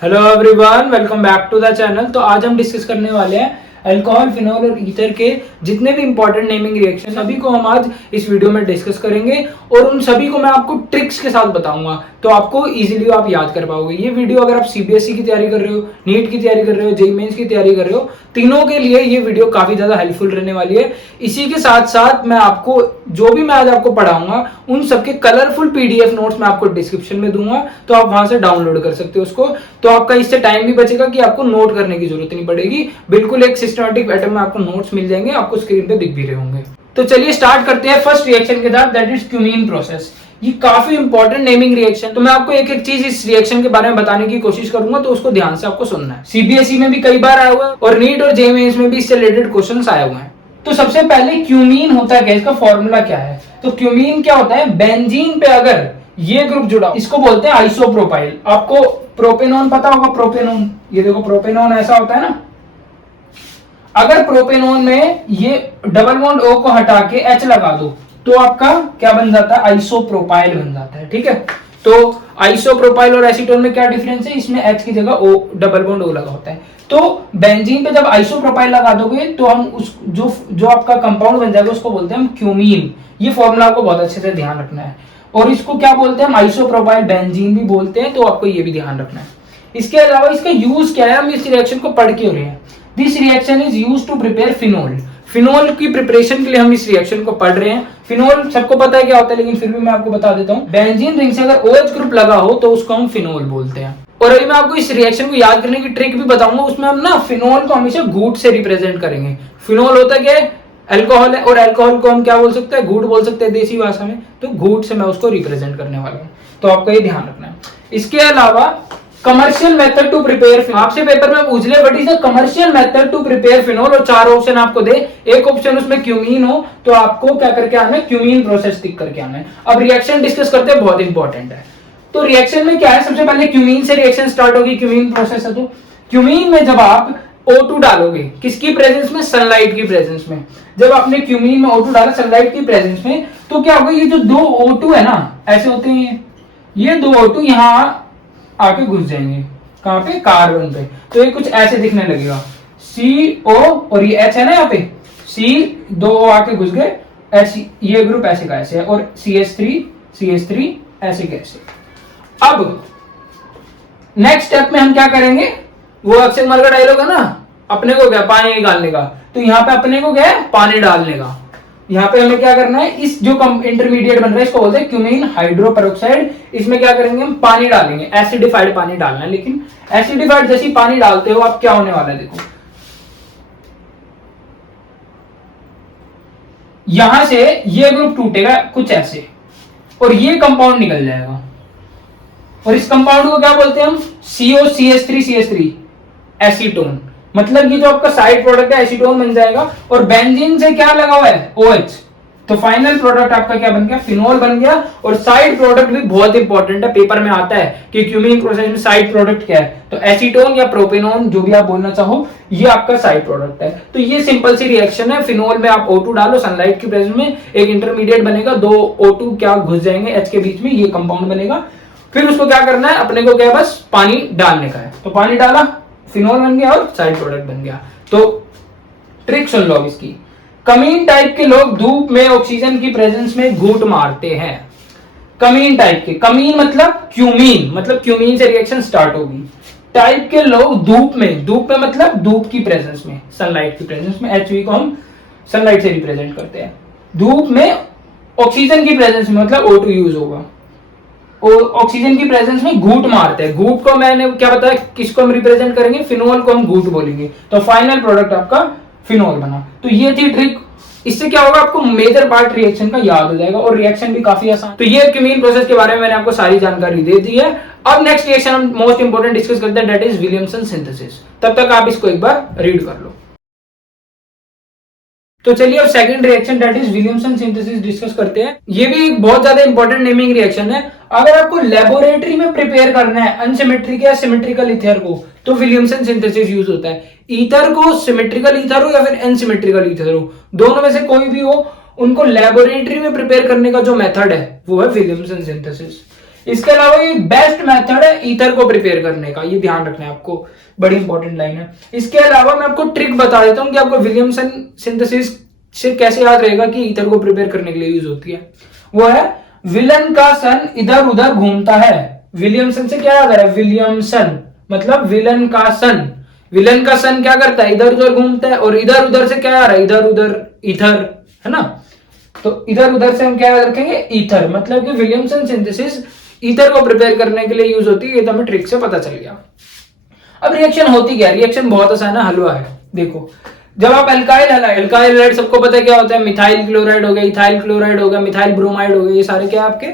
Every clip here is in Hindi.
Hello everyone, welcome back to the channel. तो आज हम डिस्कस करने वाले हैं अल्कोहल, फिनॉल और ईथर के जितने भी इंपॉर्टेंट नेमिंग रिएक्शन सभी को हम आज इस वीडियो में डिस्कस करेंगे और उन सभी को मैं आपको ट्रिक्स के साथ बताऊंगा, तो आपको इजीली आप याद कर पाओगे। ये वीडियो अगर आप सीबीएसई की तैयारी कर रहे हो, नीट की तैयारी कर रहे हो, जेईई मेंस की तैयारी कर रहे हो, तीनों के लिए ये वीडियो काफी ज्यादा हेल्पफुल रहने वाली है। इसी के साथ साथ मैं आपको जो भी मैं आज आपको पढ़ाऊंगा उन सबके कलरफुल पीडीएफ नोट्स मैं आपको डिस्क्रिप्शन में दूंगा, तो आप वहां से डाउनलोड कर सकते हो उसको। तो आपका इससे टाइम भी बचेगा कि आपको नोट करने की जरूरत नहीं पड़ेगी। बिल्कुल एक सिस्टमैटिक पैटर्न में आपको नोट्स मिल जाएंगे, आपको स्क्रीन पे दिख भी रहे होंगे। तो चलिए स्टार्ट करते हैं फर्स्ट रिएक्शन के साथ, दैट इज क्यूमीन प्रोसेस। ये काफी इंपॉर्टेंट नेमिंग रिएक्शन, तो मैं आपको एक एक चीज इस रिएक्शन के बारे में बताने की कोशिश करूंगा, तो उसको ध्यान से आपको सुनना है। सीबीएसई में भी कई बार आया हुआ है और नीट और जेईई मेंस में भी इससे रिलेटेड क्वेश्चंस आए हुए हैं। तो सबसे पहले क्यूमीन होता है क्या, इसका फॉर्मूला क्या है? तो क्यूमीन क्या होता है, बेंजीन पे अगर ये ग्रुप जुड़ा इसको बोलते हैं आइसोप्रोपाइल। आपको प्रोपेनॉन पता होगा, प्रोपेनॉन, ये देखो प्रोपेनॉन ऐसा होता है ना। अगर प्रोपेनॉन में ये डबल बॉन्ड O को हटा के H लगा दो तो आपका क्या बन जाता है, आइसोप्रोपाइल बन जाता है। ठीक है, तो आइसोप्रोपाइल और एसीटोन में क्या डिफरेंस है, इसमें H की जगह O डबल बॉन्ड O लगा होता है। तो बेंजीन पे जब आइसोप्रोपाइल लगा दोगे तो हम उस जो आपका कंपाउंड बन जाएगा उसको बोलते हैं हम क्यूमीन। ये फॉर्मूला आपको बहुत अच्छे से ध्यान रखना है। और इसको क्या बोलते हैं हम, आइसोप्रोपाइल बेंजीन भी बोलते हैं, तो आपको ये भी ध्यान रखना है। इसके अलावा इसका यूज क्या है, हम इस रिएक्शन को पढ़ क्यों रहे हैं? This reaction is used to prepare phenol. Phenol की प्रिपरेशन के लिए हम इस रिएक्शन को पढ़ रहे हैं। फिनोल सबको पता है क्या होता है, लेकिन फिर भी मैं आपको बता देता हूँ। बेंजीन रिंग से अगर OH ग्रुप लगा हो तो उसको हम फिनोल बोलते हैं। और अभी मैं आपको इस रिएक्शन को याद करने की ट्रिक भी बताऊंगा। उसमें हम ना फिनोल को हमेशा गूट से रिप्रेजेंट करेंगे। फिनोल होता क्या है, अल्कोहल है, और अल्कोहल को हम क्या बोल सकते हैं, गूट बोल सकते हैं देसी भाषा में। तो गूट से मैं उसको रिप्रेजेंट करने वाला हूँ, तो आपको ये ध्यान रखना है। इसके अलावा कमर्शियल मेथड टू प्रिपेयर, आपसे पेपर में पूछ ले what is the commercial method to prepare phenol, और 4 ऑप्शन आपको दे, एक ऑप्शन उसमें क्यूमीन हो, तो आपको क्या करके आना है, क्यूमीन प्रोसेस टिक करके आना है। अब रिएक्शन डिस्कस करते हैं, बहुत इंपॉर्टेंट है। तो रिएक्शन में क्या है, सबसे पहले क्यूमीन से रिएक्शन स्टार्ट होगी। क्यूमीन प्रोसेस है, तो क्यूमीन में जब आप O2 डालोगे, किसकी प्रेजेंस में, सनलाइट की प्रेजेंस में। जब आपने क्यूमीन में O2 डाला सनलाइट की प्रेजेंस में, तो क्या होगा, ये जो 2 O2 है ना, ऐसे होते हैं, ये 2 O2 यहाँ आके घुस जाएंगे, कहां पे, कार्बन पे। तो ये कुछ ऐसे दिखने लगेगा, CO और ये H है ना, यहाँ पे C, 2 O आके घुस गए, H, ये ग्रुप ऐसे का ऐसे है, और CH3 ऐसे कैसे। अब नेक्स्ट स्टेप में हम क्या करेंगे, वो अक्षय कुमार का डायलॉग है ना, अपने को क्या पानी निकालने का, तो यहाँ पे अपने को क्या है, पानी डालने का। यहाँ पे हमें क्या करना है, इस जो इंटरमीडिएट बन रहा है इसको बोलते हैं क्यूमीन हाइड्रोपेरोक्साइड। इसमें क्या करेंगे, हम पानी डालेंगे, एसिडिफाइड पानी डालना है। लेकिन एसिडिफाइड जैसे पानी डालते हो आप, क्या होने वाला है, देखो यहां से ये ग्रुप टूटेगा कुछ ऐसे, और ये कंपाउंड निकल जाएगा, और इस कंपाउंड को क्या बोलते हैं हम, COCH3 एसीटोन। मतलब ये जो आपका साइड प्रोडक्ट है एसीटोन बन जाएगा, और बेंजीन से क्या लगा हुआ है, OH, तो फाइनल प्रोडक्ट आपका क्या बन गया, फिनोल बन गया। और साइड प्रोडक्ट भी बहुत इंपॉर्टेंट है, पेपर में आता है कि क्यूमीन प्रोसेस में साइड प्रोडक्ट क्या है, तो एसीटोन या प्रोपेनॉन, जो भी आप बोलना चाहो, ये आपका साइड प्रोडक्ट है। तो ये सिंपल सी रिएक्शन है। फिनोल में आप O2 डालो सनलाइट की प्रेजेंस में, एक इंटरमीडिएट बनेगा, 2 O2 क्या घुस जाएंगे H के बीच में, ये कंपाउंड बनेगा। फिर उसको क्या करना है, अपने को क्या, बस पानी डालने का है, तो पानी डाला, फिनोल बन गया और साइड प्रोडक्ट बन गया। तो ट्रिक सुन लो इसकी। कमीन टाइप के लोग धूप में ऑक्सीजन की प्रेजेंस में घूंट मारते हैं। कमीन टाइप के, कमीन मतलब क्यूमीन से रिएक्शन स्टार्ट होगी। टाइप के लोग धूप में मतलब धूप की प्रेजेंस में, सनलाइट की प्रेजेंस में, HV को हम सनलाइट से रिप्रेजेंट करते हैं। धूप में ऑक्सीजन की प्रेजेंस में मतलब O2 यूज होगा, ऑक्सीजन की प्रेजेंस में घूंट मारते हैं। घूंट को मैंने क्या बताया, किसको हम रिप्रेजेंट करेंगे, फिनोल को हम घूंट बोलेंगे, तो फाइनल प्रोडक्ट आपका फिनोल बना। तो ये थी ट्रिक। इससे क्या होगा, आपको मेजर पार्ट रिएक्शन का याद हो जाएगा, और रिएक्शन भी काफी आसान। तो ये क्यूमीन प्रोसेस के बारे में मैंने आपको सारी जानकारी दे दी है। अब नेक्स्ट रिएक्शन हम मोस्ट इंपोर्टेंट डिस्कस करते हैं, दैट इज विलियमसन सिंथेसिस। तब तक आप इसको एक बार रीड कर लो। तो चलिए अब second reaction that is Williamson synthesis discuss करते हैं। ये भी बहुत ज्यादा इंपॉर्टेंट नेमिंग रिएक्शन है। अगर आपको लेबोरेटरी में प्रिपेयर करना है अनसिमेट्रिक या सिमेट्रिकल ईथर को, तो विलियमसन सिंथेसिस यूज होता है। ईथर को सिमेट्रिकल ईथर हो या फिर अनसिमेट्रिकल ईथर हो, दोनों में से कोई भी हो, उनको लेबोरेटरी में प्रिपेयर करने का जो मेथड है वो है विलियमसन सिंथेसिस। इसके अलावा ये बेस्ट मेथड है ईथर को प्रिपेयर करने का, ये ध्यान रखना है आपको, बड़ी इंपॉर्टेंट लाइन है। इसके अलावा मैं आपको ट्रिक बता देता हूं कि आपको विलियमसन सिंथेसिस से कैसे याद रहेगा कि ईथर को प्रिपेयर करने के लिए यूज होती है। वो है विलन का सन इधर उधर घूमता है। विलियमसन से क्या याद आ रहा है? विलियमसन मतलब विलन का सन। विलन का सन क्या करता है? इधर उधर घूमता है। और इधर उधर से क्या आ रहा है? इधर उधर ईथर, है ना। तो इधर उधर से हम क्या याद रखेंगे? ईथर। मतलब कि विलियमसन सिंथेसिस ईथर को प्रिपेयर करने के लिए यूज होती है। ये तो हमें ट्रिक से पता चल गया। अब रिएक्शन होती क्या है? रिएक्शन बहुत आसान है, हलवा है। देखो, जब आप अल्काइल हैलाइड सबको पता है क्या होता है? मिथाइल क्लोराइड हो गया, इथाइल क्लोराइड हो गया, मिथाइल ब्रोमाइड हो गया, ये सारे क्या आपके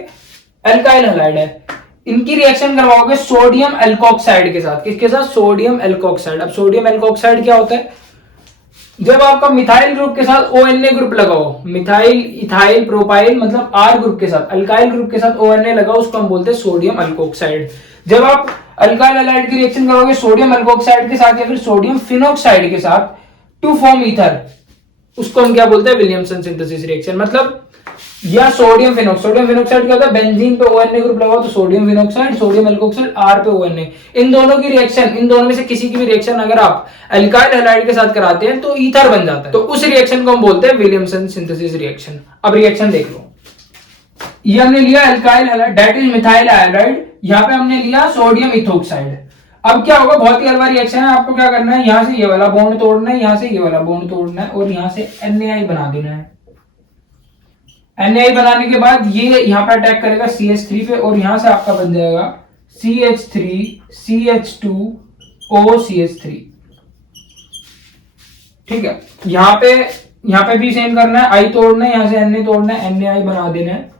अल्काइल हैलाइड है। इनकी रिएक्शन करवाओगे सोडियम एल्कोक्साइड के साथ। किसके साथ? Sodium alkoxide. अब सोडियम एल्कोक्साइड क्या होता है? जब आपका मिथाइल ग्रुप के साथ ONA ग्रुप लगाओ, मिथाइल इथाइल प्रोपाइल मतलब R ग्रुप के साथ, अल्काइल ग्रुप के साथ ONA लगाओ, उसको हम बोलते हैं सोडियम एल्कोक्साइड। जब आप अल्काइल हैलाइड की रिएक्शन करोगे सोडियम एल्कोक्साइड के साथ या फिर सोडियम फिनोक्साइड के साथ टू फॉर्म ईथर, उसको हम क्या बोलते हैं? Williamson synthesis reaction. मतलब या सोडियम फिनोक्साइड क्या होता है? बेंजीन पे ONA ग्रुप लगाओ तो sodium phenoxide, sodium alkoxide, R पे ONA। इन दोनों की रिएक्शन, इन दोनों में से किसी की भी रिएक्शन अगर आप अल्काइल हैलाइड के साथ कराते हैं तो ईथर बन जाता है। तो उस रिएक्शन को हम बोलते हैं विलियमसन सिंथेसिस रिएक्शन। अब रिएक्शन देख लो, ये हमने लिया alkyl halide that is methyl halide, यहाँ पे हमने लिया सोडियम इथोक्साइड। अब क्या होगा? बहुत ही हलवा रिएक्शन है। आपको क्या करना है? यहां से ये वाला बॉन्ड तोड़ना है, यहां से ये वाला बॉन्ड तोड़ना है और यहां से NaI बना देना है। NaI बनाने के बाद ये यहां पर अटैक करेगा CH3 पे और यहां से आपका बन जाएगा CH3 CH2 OCH3। ठीक है, यहां पे भी सेम करना है, I तोड़ना है, यहां से Na तोड़ना है, NaI बना देना है।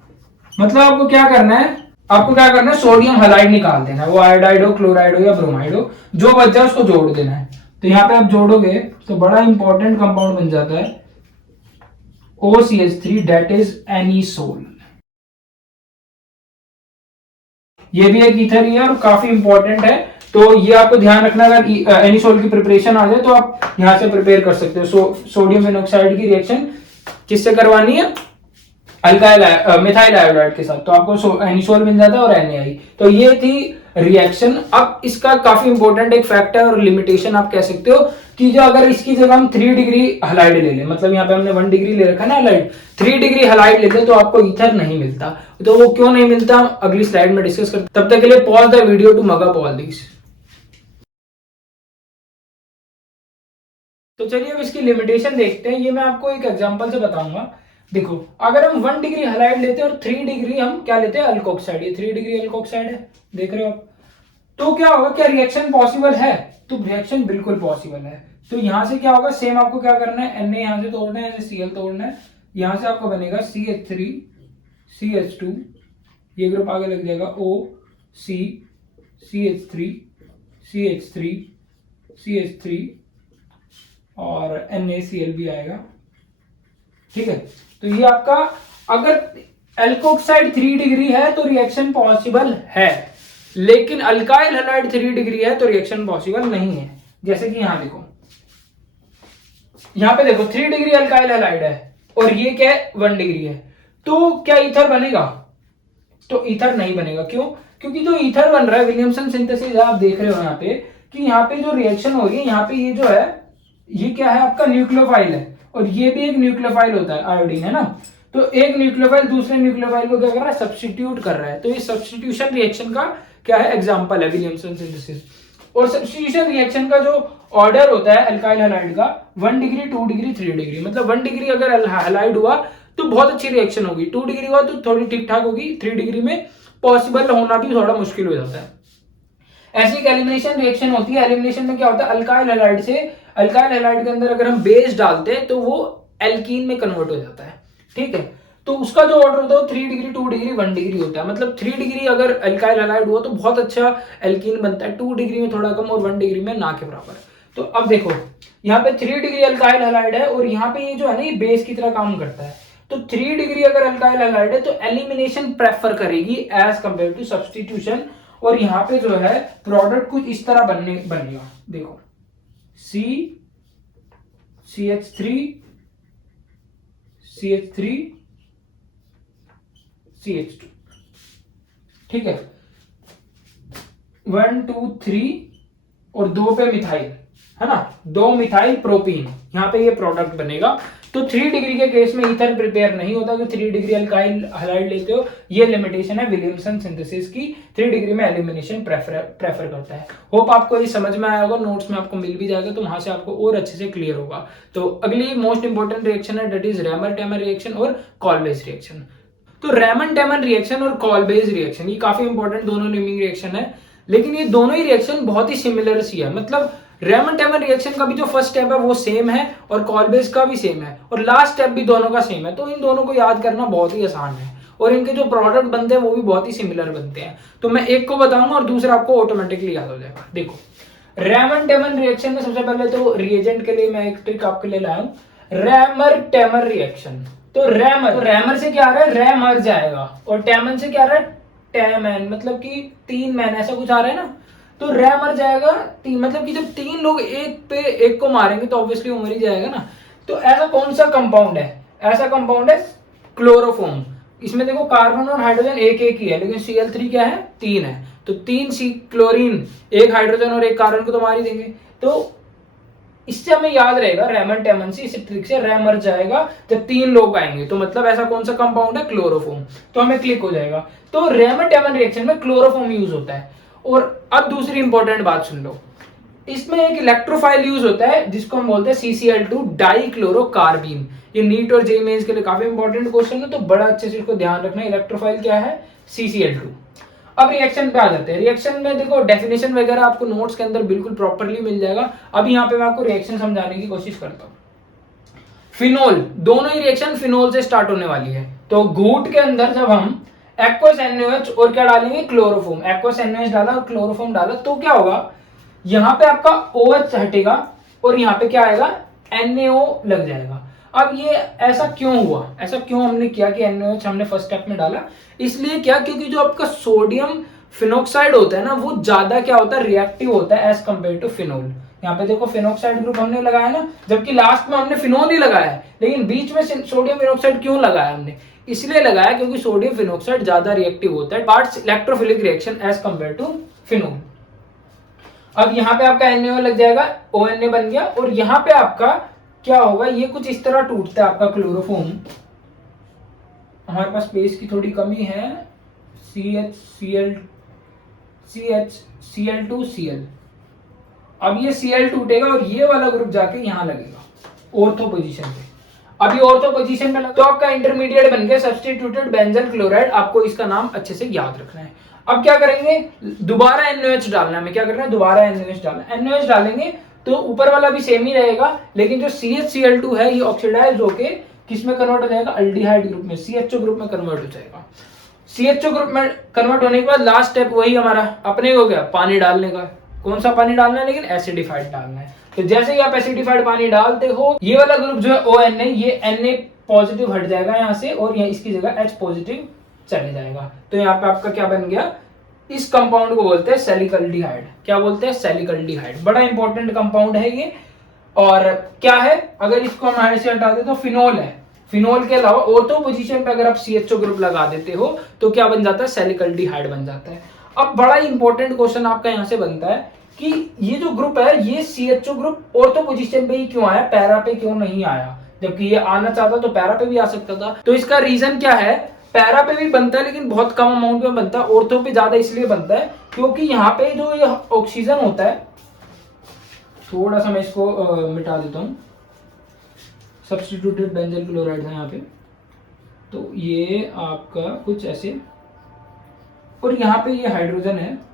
मतलब आपको क्या करना है? आपको क्या करना है? सोडियम हैलाइड निकाल देना है, वो आयोडाइड हो, क्लोराइड हो या ब्रोमाइड हो, जो बच जाए उसको जोड़ देना है। तो यहाँ पे आप जोड़ोगे तो बड़ा इंपॉर्टेंट कंपाउंड बन जाता है OCH3 दैट इज एनिसोल। ये भी एक ईथर ही है और काफी इंपॉर्टेंट है। तो ये आपको ध्यान रखना, अगर एनिसोल की प्रिपरेशन आ जाए तो आप यहां से प्रिपेयर कर सकते हो। सोडियम फिनोक्साइड की रिएक्शन किससे करवानी है? अल्काइल मिथाइल आयोडाइड के साथ, तो आपको एनिसोल मिल जाता है और NaI। तो ये थी रिएक्शन। अब इसका काफी इंपॉर्टेंट एक फैक्ट है और लिमिटेशन आप कह सकते हो कि जो अगर इसकी जगह हम 3 डिग्री हलाइड ले लें, मतलब यहाँ पे हमने 1 डिग्री ले रखा है ना हलाइड, 3 डिग्री हलाइड लेते तो आपको ईथर नहीं मिलता। तो वो क्यों नहीं मिलता अगली स्लाइड में डिस्कस करते। तब तक के लिए pause the video to mug up all this. तो चलिए अब इसकी लिमिटेशन देखते हैं। ये मैं आपको एक एग्जांपल से बताऊंगा। देखो, अगर हम 1 डिग्री हलाइड लेते हैं और 3 डिग्री हम क्या लेते हैं? अल्कोक्साइड। ये 3 डिग्री अल्कोक्साइड है, देख रहे हो आप। तो क्या होगा? क्या रिएक्शन पॉसिबल है? तो रिएक्शन बिल्कुल पॉसिबल है। तो यहां से क्या होगा? सेम आपको क्या करना है? Na यहां से तोड़ना है, Cl तोड़ना है, यहां से आपको बनेगा CH3 CH2, ये ग्रुप आगे लग जाएगा OC CH3 CH3 CH3 और NaCl भी आएगा। ठीक है, तो ये आपका अगर एल्कोक्साइड 3 डिग्री है तो रिएक्शन पॉसिबल है, लेकिन अल्काइल हैलाइड 3 डिग्री है तो रिएक्शन पॉसिबल नहीं है। जैसे कि यहां देखो, यहां पे देखो 3 डिग्री अल्काइल हैलाइड है और ये क्या है? 1 डिग्री है। तो क्या ईथर बनेगा? तो ईथर नहीं बनेगा। क्यों? क्योंकि जो ईथर बन रहा है विलियमसन सिंथेसिस, आप देख रहे हो यहाँ पे कि यहाँ पे जो रिएक्शन हो रही है, यहाँ पे ये जो है ये क्या है? आपका न्यूक्लियोफाइल है और ये भी एक न्यूक्लियोफाइल होता है, आयोडीन, है ना। तो एक न्यूक्लियोफाइल दूसरे न्यूक्लियोफाइल को क्या कर रहा है? सब्स्टिट्यूट कर रहा है। तो ये सब्स्टिट्यूशन रिएक्शन का क्या है? एग्जांपल है विलियमसन सिंथेसिस। और सब्स्टिट्यूशन रिएक्शन का जो ऑर्डर होता है अल्काइल हैलाइड का 1 डिग्री 2 डिग्री 3 डिग्री। मतलब 1 डिग्री अगर हैलाइड हुआ तो बहुत अच्छी रिएक्शन होगी, 2 डिग्री हुआ तो थोड़ी ठीक ठाक होगी, 3 डिग्री में पॉसिबल होना भी थोड़ा मुश्किल हो जाता है। ऐसी एक एलिमिनेशन रिएक्शन होती है। एलिमिनेशन में क्या होता है? अल्काइल हैलाइड से, अल्काइल हैलाइड के अंदर अगर हम बेस डालते हैं तो वो एल्कीन में कन्वर्ट हो जाता है। ठीक है, तो उसका जो ऑर्डर होता है वो 3 डिग्री 2 डिग्री 1 डिग्री होता है। मतलब 3 डिग्री अगर अल्काइल हैलाइड हुआ तो बहुत अच्छा एल्कीन बनता है, 2 डिग्री में थोड़ा कम और 1 डिग्री में ना के बराबर। तो अब देखो, यहाँ पे 3 डिग्री अल्काइल हैलाइड है और यहाँ पे ये जो है ना, ये बेस की तरह काम करता है। तो 3 डिग्री अगर अल्काइल हैलाइड है तो एलिमिनेशन प्रेफर करेगी एज कंपेयर टू सब्स्टिट्यूशन। और यहाँ पे जो है प्रोडक्ट कुछ इस तरह बनेगा। देखो, CH3 CH3 CH2। ठीक है, 1 2 3 और 2 पे मिथाइल, है ना, 2 मिथाइल प्रोपीन, यहाँ पे ये प्रोडक्ट बनेगा। तो 3 डिग्री के केस में ईथर प्रिपेयर नहीं होता कि 3 डिग्री अल्काइल हैलाइड लेते हो, ये लिमिटेशन है विलियमसन सिंथेसिस की। 3 डिग्री में एलिमिनेशन प्रेफर करता है। होप आपको ये समझ में आया होगा, नोट्स में आपको मिल भी जाएगा तो वहां से आपको और अच्छे से क्लियर होगा। तो अगली मोस्ट इंपॉर्टेंट रिएक्शन है, that is rammer tamer reaction और कॉलबेज रिएक्शन। तो रैमन टेमन रिएक्शन और कॉलबेज रिएक्शन ये काफी इंपॉर्टेंट दोनों नेमिंग रिएक्शन है, लेकिन ये दोनों ही रिएक्शन बहुत ही सिमिलर सी है। मतलब रैमन टेमन रिएक्शन का भी जो फर्स्ट स्टेप है वो सेम है और कॉलबेज का भी सेम है और लास्ट स्टेप भी दोनों का सेम है। तो इन दोनों को याद करना बहुत ही आसान है और इनके जो प्रोडक्ट बनते हैं वो भी बहुत ही सिमिलर बनते हैं। तो मैं एक को बताऊंगा और दूसरा आपको ऑटोमेटिकली याद हो जाएगा। देखो, रैमन टेमन रिएक्शन में सबसे पहले तो रिएजेंट के लिए मैं एक ट्रिक आपके लिए लाया हूं, रैमर टेमर रिएक्शन। तो रैमर से क्या आ रहा है, रै मर जाएगा, और टेमन से क्या आ रहा है, टेमन, मतलब कि 3 मैन, ऐसा कुछ आ रहा है ना। तो रै मर जाएगा 3, मतलब कि जब 3 लोग एक पे एक को मारेंगे तो ऑब्वियसली वो मर ही जाएगा ना। तो ऐसा कौन सा कंपाउंड है, ऐसा कंपाउंड है क्लोरोफॉर्म। इसमें देखो कार्बन और हाइड्रोजन एक एक ही है, लेकिन Cl3 क्या है, 3 है। तो 3 सी क्लोरीन, एक हाइड्रोजन और एक कार्बन को तो मार ही देंगे। तो इससे हमें याद रहेगा रैमन टेमन से, इस ट्रिक से रै मर जाएगा जब 3 लोग आएंगे। तो मतलब ऐसा कौन सा कंपाउंड है, क्लोरोफॉर्म। तो हमें क्लिक हो जाएगा। तो रैमन टेमन रिएक्शन में क्लोरोफॉर्म यूज होता है। और अब दूसरी इंपॉर्टेंट बात सुन लो, इसमें एक इलेक्ट्रोफाइल यूज होता है जिसको हम बोलते हैं CCl2 डाइक्लोरोकार्बीन। ये नीट और जेईई मेंस के लिए काफी इंपॉर्टेंट क्वेश्चन है, तो बड़ा अच्छे से इसको ध्यान रखना। इलेक्ट्रोफाइल क्या है, CCl2। अब रिएक्शन पे आ जाते हैं। रिएक्शन में देखो डेफिनेशन वगैरह आपको नोट्स के अंदर बिल्कुल प्रॉपर्ली मिल जाएगा। अब यहाँ पे मैं आपको रिएक्शन समझाने की कोशिश करता हूँ। फिनोल, दोनों ही रिएक्शन फिनोल से स्टार्ट होने वाली है। तो घूट के अंदर जब हम एक्वस NaOH और क्या डालेंगे, क्लोरोफॉर्म। एक्वस NaOH डाला और क्लोरोफॉर्म डाला तो क्या होगा, यहाँ पे आपका OH हटेगा और यहाँ पे क्या आएगा, NaO लग जाएगा। अब ये ऐसा क्यों हुआ, ऐसा क्यों हमने किया कि NaOH हमने फर्स्ट स्टेप में डाला, इसलिए क्या, क्योंकि जो आपका सोडियम फिनोक्साइड होता है ना, वो ज्यादा क्या होता है, रिएक्टिव होता है एज कंपेयर टू फिनोल। यहाँ पे देखो फिनोक्साइड ग्रुप हमने लगाया ना, जबकि लास्ट में हमने फिनोल ही लगाया है, लेकिन बीच में सोडियम फिनोक्साइड क्यों लगाया हमने, इसलिए लगाया क्योंकि सोडियम फिनोक्साइड ज्यादा रिएक्टिव होता है, parts electrophilic reaction as compare to phenol. अब यहाँ पे आपका NaO लग जाएगा, ONA बन गया, और यहाँ पे आपका क्या होगा, ये कुछ इस तरह टूटता है आपका क्लोरोफॉर्म। हमारे पास स्पेस की थोड़ी कमी है, Cl2Cl। अब ये Cl टूटेगा और ये वाला ग्रुप जाके यहाँ लगेगा ऑर्थो पोजीशन पे। अभी ऑर्थो पोजीशन पे लगा तो आपका इंटरमीडिएट बन गया सब्स्टिट्यूटेड बेंजल क्लोराइड। आपको इसका नाम अच्छे से याद रखना है। अब क्या करेंगे, दोबारा NaOH डालना है। हमें क्या करना है, दोबारा NaOH डालना है। NaOH डालेंगे तो ऊपर वाला भी सेम ही रहेगा, लेकिन जो CHCl2 है ये ऑक्सीडाइज होके किस में कन्वर्ट हो जाएगा, अल्डिहाइड ग्रुप में, CHO ग्रुप में कन्वर्ट हो जाएगा। CHO ग्रुप में कन्वर्ट होने के बाद लास्ट स्टेप वही हमारा अपने हो गया, पानी डालने का। कौन सा पानी डालना है, लेकिन एसिडिफाइड डालना है। तो जैसे ही आप एसिडिफाइड पानी डालते हो, ये वाला ग्रुप जो है ONA, ये Na पॉजिटिव हट जाएगा यहाँ से और यहाँ इसकी जगह H पॉजिटिव चले जाएगा। तो यहाँ पे आपका क्या बन गया, इस कंपाउंड को बोलते हैं सैलिकल्डिहाइड। क्या बोलते हैं, सैलिकल्डिहाइड। बड़ा इंपॉर्टेंट कंपाउंड है ये। और क्या है, अगर इसको हम यहाँ से हटा दे तो फिनोल है। फिनोल के अलावा ऑर्थो पोजीशन पे अगर आप CHO ग्रुप लगा देते हो तो क्या बन जाता है, सैलिकल्डिहाइड बन जाता है। अब बड़ा इंपॉर्टेंट क्वेश्चन आपका यहाँ से बनता है कि ये जो ग्रुप है, ये CHO ग्रुप ऑर्थो पोजीशन पे ही क्यों आया, पैरा पे क्यों नहीं आया, जबकि ये आना चाहता तो पैरा पे भी आ सकता था। तो इसका रीजन क्या है, पैरा पे भी बनता है लेकिन बहुत कम अमाउंट में बनता है, ऑर्थो पे ज्यादा इसलिए बनता है क्योंकि यहाँ पे जो ये ऑक्सीजन होता है, थोड़ा सा मैं इसको मिटा देता हूँ, सब्स्टिट्यूटेड बेंजल क्लोराइड है यहाँ पे, तो ये आपका कुछ ऐसे, और यहाँ पे ये हाइड्रोजन है,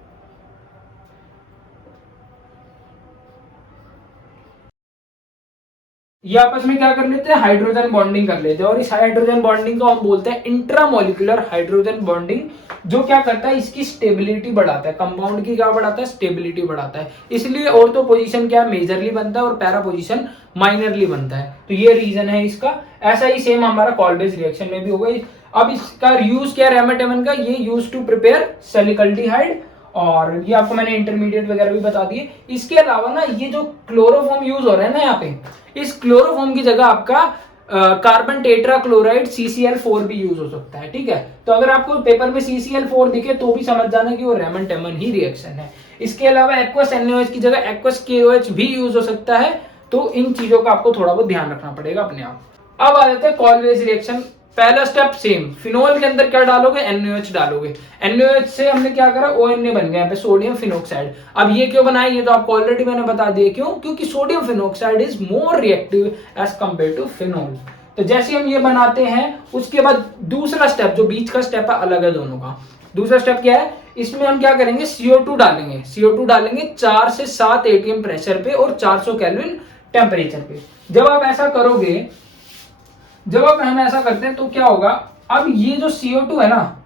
ये आपस में क्या कर लेते हैं, हाइड्रोजन बॉन्डिंग कर लेते हैं। और इस हाइड्रोजन बॉन्डिंग को हम बोलते हैं इंट्रामोलिकुलर हाइड्रोजन बॉन्डिंग, जो क्या करता है, इसकी स्टेबिलिटी बढ़ाता है, कंपाउंड की क्या बढ़ाता है, स्टेबिलिटी बढ़ाता है। इसलिए ऑर्थो पोजीशन क्या मेजरली बनता है और पैरा पोजीशन माइनरली बनता है। तो ये रीजन है इसका। ऐसा ही सेम हमारा कॉलबेज रिएक्शन में भी होगा। अब इसका यूज क्या है, रेमेटेमन का, ये यूज टू प्रिपेयर सैलिकल्डिहाइड, और ये आपको मैंने इंटरमीडिएट वगैरह भी बता दिए। इसके अलावा ना ये जो क्लोरोफॉर्म यूज हो रहा है ना यहाँ पे, इस क्लोरोफॉर्म की जगह आपका कार्बन टेट्रा क्लोराइड CCl4 भी यूज हो सकता है। ठीक है, तो अगर आपको पेपर में CCl4 दिखे तो भी समझ जाना कि वो रेमन टेमन ही रिएक्शन है। इसके अलावा एक्वस NaOH की जगह एक्वस KOH भी यूज हो सकता है। तो इन चीजों का आपको थोड़ा बहुत ध्यान रखना पड़ेगा अपने आप। अब आ जाते हैं कॉलवेज रिएक्शन। पहला स्टेप सेम, फिनोल के अंदर क्या डालोगे, NaOH डालोगे। NaOH से हमने क्या करा, ONA बन गया यहाँ पे, सोडियम फिनोक्साइड। अब ये क्यों बनाया, ये तो आपको ऑलरेडी मैंने बता दिया। क्यों? क्योंकि sodium phenoxide is more reactive as compare to phenol. तो जैसे हम ये बनाते हैं, उसके बाद दूसरा स्टेप, जो बीच का स्टेप है, अलग है दोनों का। दूसरा स्टेप क्या है, इसमें हम क्या करेंगे, CO2 डालेंगे। CO2 डालेंगे 4 से 7 atm प्रेशर पे और 400 केल्विन टेम्परेचर पे। जब आप ऐसा करोगे, जब अब हम ऐसा करते हैं तो क्या होगा, अब ये जो CO2 है ना,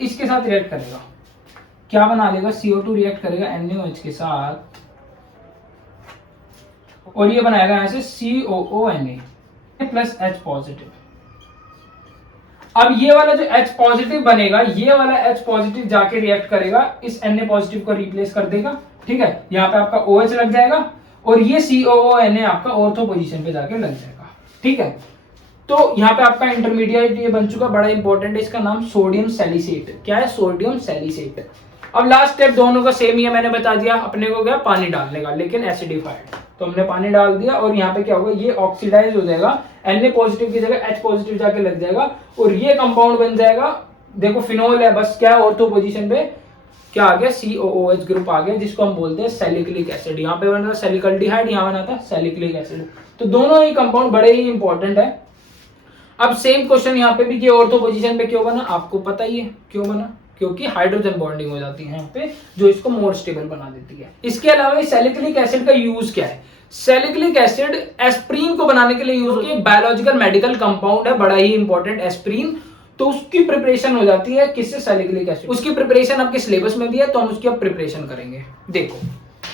इसके साथ रिएक्ट करेगा। क्या बना लेगा, CO2 रिएक्ट करेगा NaOH के साथ और ये बनाएगा यहां से COONA प्लस H पॉजिटिव। अब ये वाला जो H पॉजिटिव बनेगा, ये वाला H पॉजिटिव जाके रिएक्ट करेगा, इस Na पॉजिटिव को रिप्लेस कर देगा। ठीक है, यहाँ पे आपका OH लग जाएगा और ये COONA आपका ऑर्थो पोजीशन पे जाके लग जाएगा। ठीक है, तो यहाँ पे आपका इंटरमीडिएट ये बन चुका, बड़ा इंपॉर्टेंट है, इसका नाम सोडियम सैलिसेट। क्या है, सोडियम सैलिसेट। अब लास्ट स्टेप दोनों का सेम ही है, मैंने बता दिया। अपने को क्या, पानी डालने का, लेकिन एसिडिफाइड। तो हमने पानी डाल दिया और यहाँ पे क्या होगा, ये ऑक्सीडाइज हो जाएगा, Na पॉजिटिव की जगह H पॉजिटिव जाके लग जाएगा और ये कंपाउंड बन जाएगा। देखो फिनोल है, बस क्या है, ऑर्थो पोजीशन पे क्या आ गया, COOH ग्रुप आ गया, जिसको हम बोलते हैं सैलिसिलिक एसिड। यहाँ पे बना था सैलिकल्डिहाइड, यहाँ बना था सैलिसिलिक एसिड। तो दोनों ही कंपाउंड बड़े ही इंपॉर्टेंट है। अब सेम क्वेश्चन यहाँ पे भी कि ऑर्थो पोजीशन पे क्यों बना, आपको पता ही है क्यों बना, क्योंकि हाइड्रोजन बॉन्डिंग हो जाती है यहाँ पे, जो इसको मोर स्टेबल बना देती है। इसके अलावा सैलिसिलिक एसिड का यूज क्या है, सैलिसिलिक एसिड एस्प्रीन को बनाने के लिए यूज होती है। बायोलॉजिकल मेडिकल कंपाउंड है, बड़ा ही इंपॉर्टेंट एस्प्रीन। तो उसकी प्रिपरेशन हो जाती है किससे, सैलिसिलिक एसिड। उसकी प्रिपरेशन आपके सिलेबस में भी है, तो हम उसकी अब प्रिपरेशन करेंगे। देखो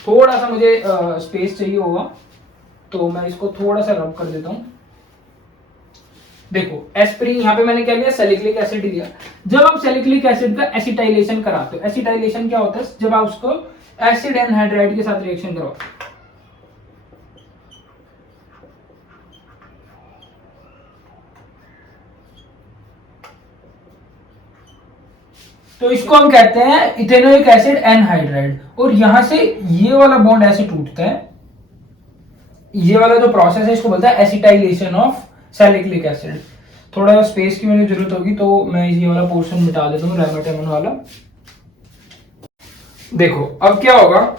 थोड़ा सा मुझे स्पेस चाहिए होगा, तो मैं इसको थोड़ा सा रब कर देता हूँ। देखो एस्प्रीन, यहाँ पे मैंने क्या लिया, सैलिसिलिक एसिड लिया। जब आप सैलिसिलिक एसिड का एसिटाइलेशन कराते हो, एसिटाइलेशन क्या होता है, जब आप उसको एसिड एनहाइड्राइड के साथ रिएक्शन करो, तो इसको हम कहते हैं इथेनोइक एसिड एनहाइड्राइड। और यहां से ये वाला बॉन्ड ऐसे टूटता है, ये वाला जो प्रोसेस है इसको बोलता है एसिटाइलेशन ऑफ सैलिसिलिक एसिड। थोड़ा स्पेस की मुझे जरूरत होगी, तो मैं ये वाला पोर्शन मिटा देता हूँ, रेमोटेमन वाला। देखो अब क्या होगा,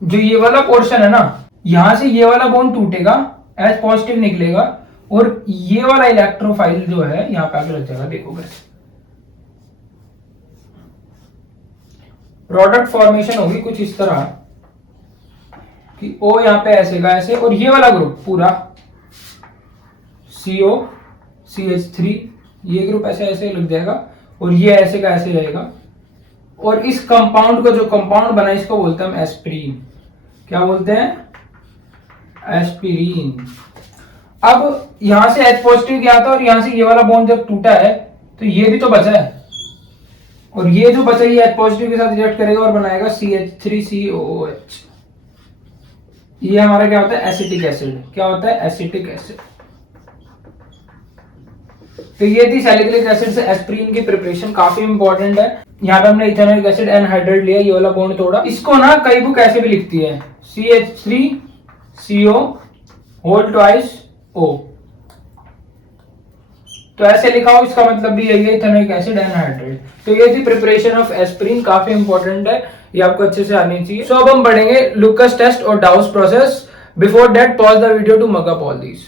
जो ये वाला पोर्शन है ना, यहां से ये वाला बॉन्ड टूटेगा, H पॉजिटिव निकलेगा और ये वाला इलेक्ट्रोफाइल जो है यहाँ पे आके लग जाएगा। देखो बस प्रोडक्ट फॉर्मेशन होगी कुछ इस तरह कि O यहाँ पे ऐसे का ऐसे, और ये वाला ग्रुप पूरा CO CH3, ये ग्रुप ऐसे ऐसे लग जाएगा और ये ऐसे का ऐसे रहेगा। और इस कंपाउंड को, जो कंपाउंड बना, इसको बोलते हैं हम एस्पिरिन। क्या बोलते हैं, एस्पिरिन। अब यहां से H पॉजिटिव गया था और यहां से ये वाला बॉन्ड जब टूटा है, तो ये भी तो बचा है, और ये जो बचा ये H पॉजिटिव के साथ रिएक्ट करेगा और बनाएगा CH3COOH। ये हमारा क्या होता है, एसिटिक एसिड। क्या होता है, एसिटिक एसिड। तो ये थी सैलिसिलिक एसिड से एस्प्रीन की प्रिपरेशन, काफी इंपॉर्टेंट है। यहाँ पे हमने इथेनोइक एसिड एनहाइड्राइड लिया, ये वाला बॉन्ड तोड़ा। इसको ना कई बुक ऐसे भी लिखती है, CH3CO होल ट्वाइस O। तो ऐसे लिखा हो, इसका मतलब भी यही है, इथेनोइक एसिड एनहाइड्राइड। तो ये थी प्रिपरेशन ऑफ एस्प्रीन, काफी इंपॉर्टेंट है, ये आपको अच्छे से आनी चाहिए। सो अब हम बढ़ेंगे लुकास टेस्ट और Dow's process. Before that pause the video to mug up all these.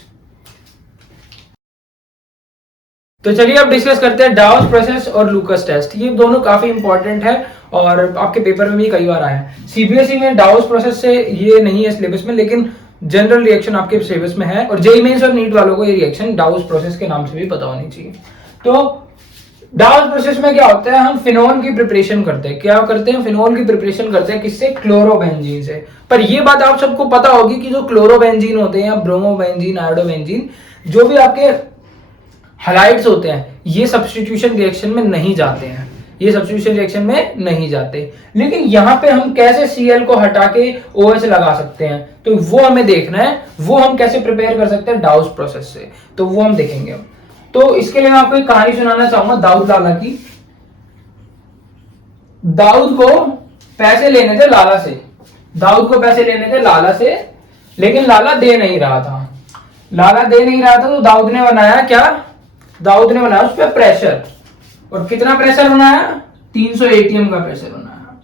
तो चलिए अब डिस्कस करते हैं डाउस प्रोसेस और लुकास टेस्ट। ये दोनों काफी इंपॉर्टेंट है और आपके पेपर में भी कई बार आया है। सीबीएसई में डाउस प्रोसेस से ये नहीं है सिलेबस में, लेकिन जनरल रिएक्शन आपके सिलेबस में है, और जेईई मेंस और नीट वालों को ये रिएक्शन डाउस प्रोसेस के नाम से भी पता होनी चाहिए। तो डाउस प्रोसेस में क्या होता है, हम फिनोल की प्रिपरेशन करते हैं। क्या करते हैं, फिनोल की प्रिपरेशन करते हैं, किससे, क्लोरोबेंजीन से। पर ये बात आप सबको पता होगी कि जो क्लोरोबेंजीन होते हैं, ब्रोमोबेंजीन, आयोडोबेंजीन, जो भी आपके हैलाइड्स होते हैं, ये सब्स्टिट्यूशन रिएक्शन में नहीं जाते हैं। ये सब्स्टिट्यूशन रिएक्शन में नहीं जाते। लेकिन यहाँ पे हम कैसे Cl को हटा के OH लगा सकते हैं, तो वो हमें देखना है। वो हम कैसे प्रिपेयर कर सकते हैं डाउस प्रोसेस से, तो वो हम देखेंगे। तो इसके लिए मैं आपको एक कहानी सुनाना चाहूंगा दाऊद लाला की। दाऊद को पैसे लेने थे लाला से, दाऊद को पैसे लेने थे लाला से, लेकिन लाला दे नहीं रहा था। लाला दे नहीं रहा था तो दाऊद ने बनाया क्या, दाऊद ने बनाया उस पर प्रेशर। और कितना प्रेशर बनाया, 300 ATM का प्रेशर बनाया।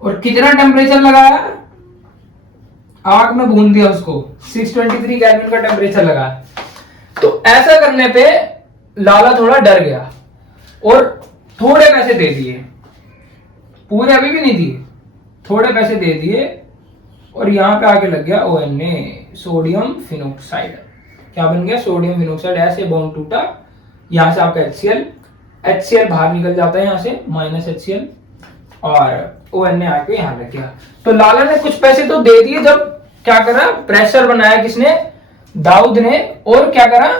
और कितना टेम्परेचर लगाया, आग में भून दिया उसको, 623 केल्विन का टेम्परेचर लगाया। तो ऐसा करने पे लाला थोड़ा डर गया और थोड़े पैसे दे दिए, पूरे अभी भी नहीं दिए, थोड़े पैसे दे दिए। और यहां पे आके लग गया ONA, सोडियम फिनोक्साइड। क्या बन गया, सोडियम फिनोक्साइड। ऐसे बॉन्ड टूटा, यहां से आपका HCl बाहर निकल जाता है, यहां से -HCl, और ONA आके यहां लग गया। तो लाला ने कुछ पैसे तो दे दिए, जब क्या करा, प्रेशर बनाया किसने, दाऊद ने, और क्या करा,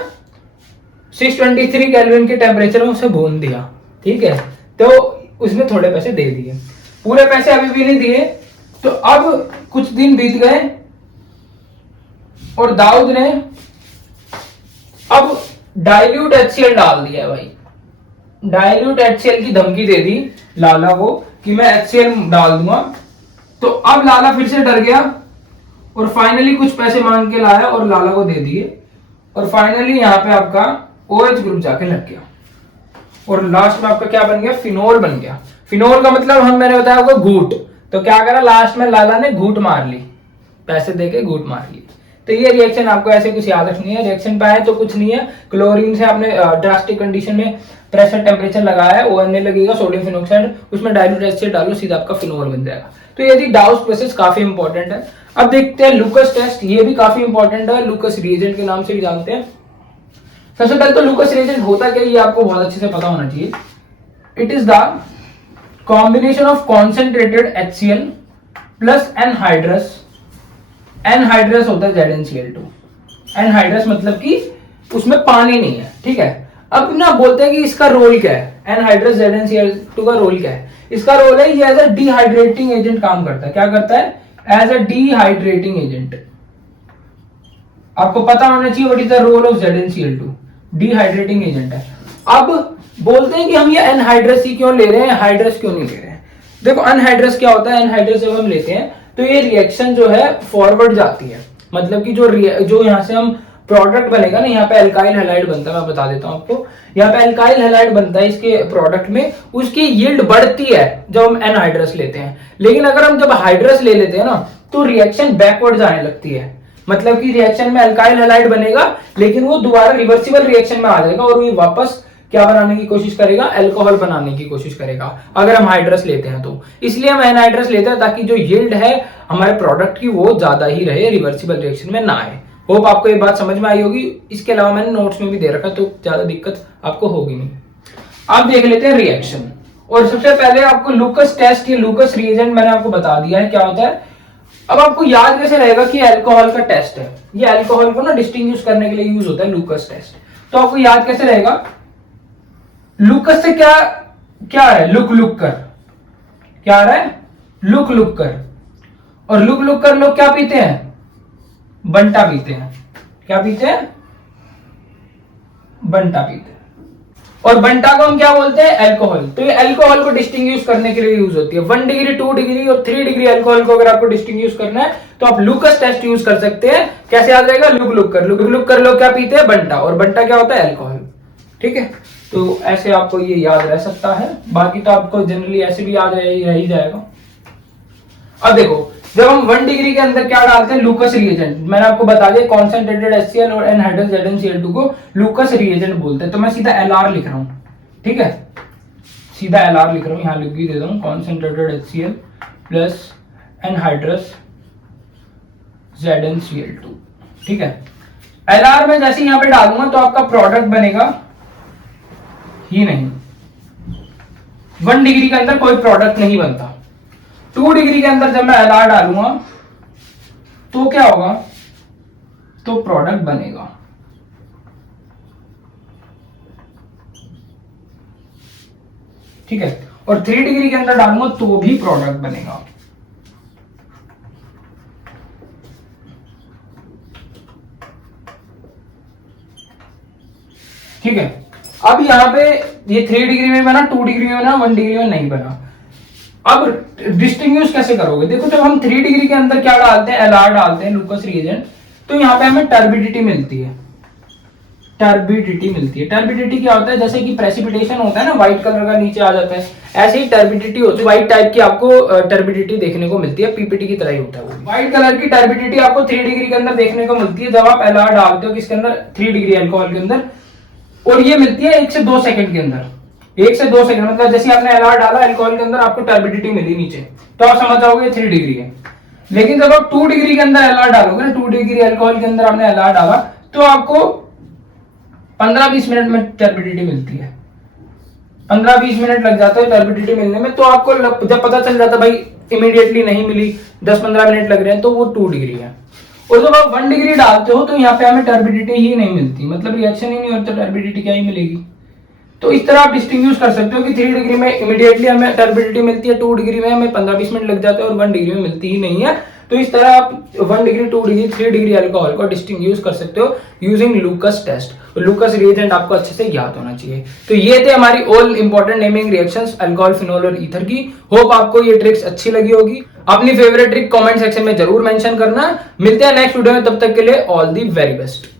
623 केल्विन के टेम्परेचर में उसे भून दिया। ठीक है, तो उसने थोड़े पैसे दे दिए, पूरे पैसे अभी भी नहीं दिए। तो अब कुछ दिन बीत गए और दाऊद ने अब डाइल्यूट HCl डाल दिया भाई। डाइल्यूट HCl की धमकी दे दी लाला को कि मैं HCl डाल दूंगा। तो अब लाला फिर से डर गया और फाइनली कुछ पैसे मांग के लाया और लाला को दे दिए। और फाइनली यहाँ पे आपका OH ग्रुप जाके लग गया और लास्ट में आपका क्या बन गया, फिनोल बन गया। फिनोल का मतलब मैंने बताया आपको घूट। तो क्या करा, लास्ट में लाला ने घूट मार ली, पैसे देके घूट मार ली। तो ये रिएक्शन आपको ऐसे कुछ याद रखनी है। रिएक्शन पे आए तो कुछ नहीं है, क्लोरीन से आपने ड्रास्टिक कंडीशन में प्रेशर टेम्परेचर लगाया है, ONA लगेगा, सोडियम फिनोक्साइड, उसमें डाइल्यूट HCl डालो, सीधा आपका फिनोल बन जाएगा। तो ये डाउस प्रोसेस काफी इंपॉर्टेंट है। अब देखते हैं लुकस टेस्ट, ये भी काफी इंपॉर्टेंट है, लुकस रिएजेंट के नाम से भी जानते हैं। सबसे पहले तो लुकस रिएजेंट होता क्या, ये आपको बहुत अच्छे से पता होना चाहिए। It is the combination of concentrated HCl plus anhydrous. Anhydrous होता है ZnCl2। एनहाइड्रस मतलब कि उसमें पानी नहीं है। ठीक है, अब ना बोलते हैं कि इसका रोल क्या है, एनहाइड्रस ZnCl2 का रोल क्या है। इसका रोल है ये एज अ डिहाइड्रेटिंग एजेंट काम करता है। क्या करता है, एज अ डिहाइड्रेटिंग एजेंट। आपको पता होना चाहिए what is the role of ZnCl2, dehydrating agent है। अब बोलते हैं कि हम ये एनहाइड्रस ही क्यों ले रहे हैं, हाइड्रस क्यों नहीं ले रहे हैं। देखो एनहाइड्रस क्या होता है, एनहाइड्रस जब हम लेते हैं तो ये रिएक्शन जो है फॉरवर्ड जाती है। मतलब कि जो यहाँ से हम प्रोडक्ट बनेगा ना, यहाँ पे अल्काइल हैलाइड बनता है, मैं बता देता हूँ आपको। यहाँ पे अल्काइल हैलाइड बनता है इसके प्रोडक्ट में, उसकी यील्ड बढ़ती है जब हम एनहाइड्रस लेते हैं। लेकिन अगर हम जब हाइड्रस ले लेते हैं ना, तो रिएक्शन बैकवर्ड जाने लगती है। मतलब कि रिएक्शन में अल्काइल हैलाइड बनेगा, लेकिन वो दोबारा रिवर्सिबल रिएक्शन में आ जाएगा और वो वापस क्या बनाने की कोशिश करेगा, अल्कोहल बनाने की कोशिश करेगा, अगर हम हाइड्रस लेते हैं तो। इसलिए हम एनहाइड्रस लेते हैं ताकि जो यील्ड है हमारे प्रोडक्ट की वो ज्यादा ही रहे, रिवर्सिबल रिएक्शन में ना आए। होप आपको ये बात समझ में आई होगी। इसके अलावा मैंने नोट्स में भी दे रखा, तो ज्यादा दिक्कत आपको होगी नहीं। अब देख लेते हैं रिएक्शन। और सबसे पहले आपको लुकस टेस्ट या लुकस रिएजेंट मैंने आपको बता दिया है क्या होता है। अब आपको याद कैसे रहेगा कि अल्कोहल का टेस्ट है, ये अल्कोहल को ना डिस्टिंग्विश करने के लिए यूज होता है लुकस टेस्ट। तो आपको याद कैसे रहेगा, लुकस से क्या क्या है, लुक लुक कर, क्या आ रहा है, लुक लुक कर। और लुक लुक कर लोग क्या पीते हैं, बंटा पीते हैं। क्या पीते हैं, बंटा पीते हैं। और बंटा को हम क्या बोलते हैं, अल्कोहल। तो ये अल्कोहल को डिस्टिंग्विश करने के लिए यूज होती है। 1 डिग्री 2 डिग्री और 3 डिग्री अल्कोहल को अगर आपको डिस्टिंग्विश करना है तो आप लुकस टेस्ट यूज कर सकते हैं। कैसे आ जाएगा, लुक लुक कर। लुक लुक कर लोग क्या पीते हैं, बंटा। और बंटा क्या होता है, अल्कोहल। ठीक है, तो ऐसे आपको ये याद रह सकता है। बाकी तो आपको जनरली ऐसे भी याद रह ही जाएगा। अब देखो, जब हम 1 डिग्री के अंदर क्या डालते हैं, लुकस रिएजेंट। मैंने आपको बता दिया कॉन्सेंट्रेटेड HCl और एनहाइड्रस ZnCl2 को लुकस रिएजेंट बोलते हैं। तो मैं सीधा LR लिख रहा हूं, ठीक है, सीधा LR लिख रहा हूं, यहां लिख भी देता हूं, concentrated HCl plus anhydrous ZnCl2। ठीक है, LR में जैसे यहां पे डालूंगा तो आपका प्रोडक्ट बनेगा ही नहीं। 1 डिग्री के अंदर कोई प्रोडक्ट नहीं बनता। 2 डिग्री के अंदर जब मैं LR डालूंगा तो क्या होगा, तो प्रोडक्ट बनेगा। ठीक है, और 3 डिग्री के अंदर डालूंगा तो भी प्रोडक्ट बनेगा। ठीक है, अब यहाँ पे ये 3 डिग्री में बना, 2 डिग्री में बना, 1 डिग्री में नहीं बना। अब डिस्टिंग्विश कैसे करोगे? देखो जब हम 3 डिग्री के अंदर क्या डालते हैं, एलआर डालते हैं, लूकस रिएजेंट, तो यहाँ पे हमें टर्बिडिटी मिलती है। टर्बिडिटी क्या होता है? जैसे कि प्रेसिपिटेशन होता है ना, व्हाइट कलर का नीचे आ जाता है, ऐसे ही टर्बिडिटी होती है, व्हाइट टाइप की आपको टर्बिडिटी देखने को मिलती है, पीपीटी की तरह ही होता है वो। व्हाइट कलर की टर्बिडिटी आपको 3 डिग्री के अंदर देखने को मिलती है जब आप एलआर डालते हो किसके अंदर, 3 डिग्री अल्कोहल के अंदर, और ये मिलती है 1 से 2 सेकंड के अंदर। 1 से 2 सेकंड मतलब जैसे आपने एलआर डाला अल्कोहल के अंदर, आपको टर्बिडिटी मिली नीचे, तो आप समझ जाओगे 3 डिग्री है। लेकिन जब आप 2 डिग्री के अंदर एलआर डालोगे ना, 2 डिग्री अल्कोहल के अंदर आपने एलआर डाला, तो आपको 15-20 मिनट में टर्बिडिटी मिलती है। 15-20 मिनट लग जाता है टर्बिडिटी मिलने में, तो आपको जब पता चल जाता भाई इमीडिएटली नहीं मिली, 10-15 मिनट लग रहे हैं, तो वो 2 डिग्री है। और जब आप 1 डिग्री डालते हो तो यहाँ पे हमें टर्बिडिटी ही नहीं मिलती, मतलब रिएक्शन ही नहीं होता, टर्बिडिटी क्या ही मिलेगी। तो इस तरह आप डिस्टिंग्विश कर सकते हो कि 3 डिग्री में इमीडिएटली हमें टर्बिडिटी मिलती है, 2 डिग्री में हमें 15-20 मिनट लग जाते हैं, और 1 डिग्री में मिलती ही नहीं है। तो इस तरह आप 1 डिग्री, 2 डिग्री, 3 डिग्री अल्कोहल को डिस्टिंग्विश कर सकते हो using Lucas test. Lucas reagent आपको अच्छे से याद होना चाहिए। तो ये थे हमारी all important naming reactions alcohol, phenol और ईथर की। होप आपको ये ट्रिक्स अच्छी लगी होगी। अपनी फेवरेट ट्रिक कमेंट सेक्शन में जरूर मेंशन करना। मिलते हैं नेक्स्ट वीडियो में, तब तक के लिए ऑल दी वेरी बेस्ट।